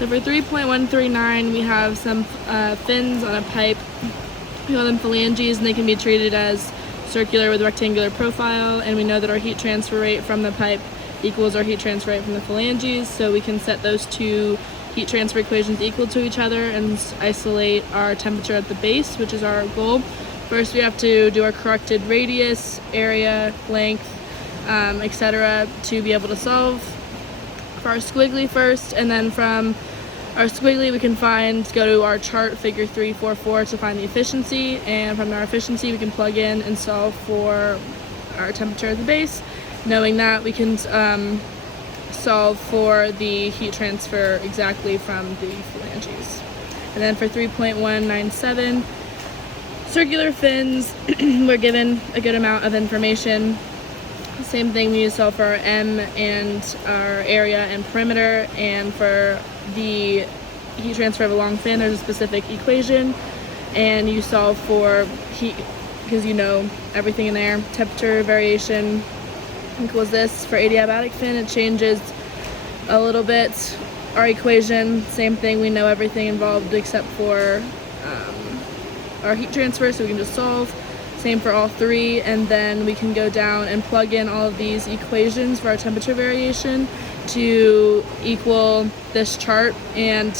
So for 3.139, we have some fins on a pipe. We call them phalanges, and they can be treated as circular with rectangular profile, and we know that our heat transfer rate from the pipe equals our heat transfer rate from the phalanges, so we can set those two heat transfer equations equal to each other and isolate our temperature at the base, which is our goal. First, we have to do our corrected radius, area, length, etc. to be able to solve for our squiggly first, and then from our squiggly we can go to our chart figure 344 to find the efficiency, and from our efficiency we can plug in and solve for our temperature at the base. Knowing that, we can solve for the heat transfer exactly from the phalanges. And then for 3.197, circular fins, we're given a good amount of information. Same thing, we use solve for our M and our area and perimeter, and for the heat transfer of a long fin there's a specific equation, and you solve for heat because you know everything in there. Temperature variation equals this. For adiabatic fin it changes a little bit. Our equation, same thing, we know everything involved except for our heat transfer, so we can just solve. Same for all three, and then we can go down and plug in all of these equations for our temperature variation to equal this chart, and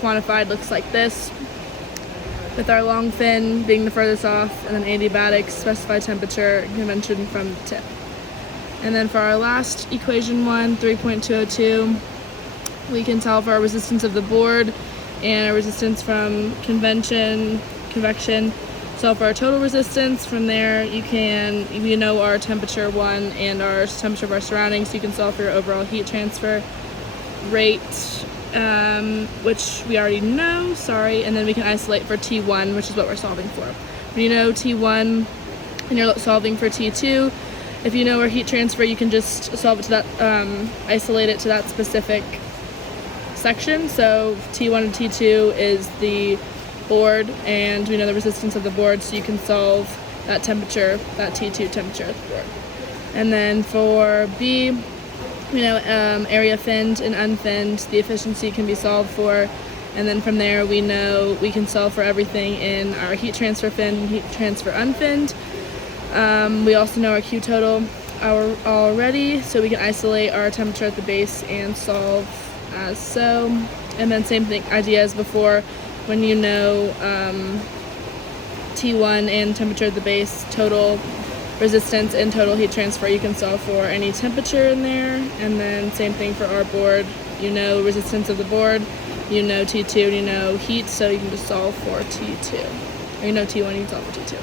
quantified looks like this, with our long fin being the furthest off, and then adiabatic specified temperature convention from the tip. And then for our last equation 3.202, we can solve for our resistance of the board and our resistance from convection, solve for our total resistance. From there you know our temperature 1 and our temperature of our surroundings, so you can solve for your overall heat transfer rate, which we already know, and then we can isolate for T1, which is what we're solving for. When you know T1 and you're solving for T2, if you know our heat transfer, you can just solve it to that, isolate it to that specific section. So T1 and T2 is the board, and we know the resistance of the board, so you can solve that temperature, that T2 temperature at the board. And then for B, we know area finned and unfinned, the efficiency can be solved for, and then from there we know we can solve for everything in our heat transfer finned and heat transfer unfinned. We also know our Q total already, so we can isolate our temperature at the base and solve as so. And then same thing, idea as before, when you know T1 and temperature at the base, total resistance and total heat transfer, you can solve for any temperature in there. And then same thing for our board, you know resistance of the board, you know T2, and you know heat, so you can just solve for T2. Or you know T1, you can solve for T2.